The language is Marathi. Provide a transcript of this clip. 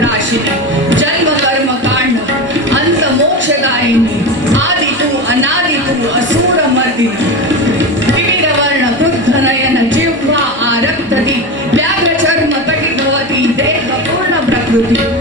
जन्म कर्म कांड अंत मोक्षदायिनी आदि तू अनादि तू असुर मर्दिनी विविध वर्ण क्रुद्ध नयन जिह्वा आरक्तदी व्याघ्र चर्म कटिभवती देह पूर्ण प्रकृती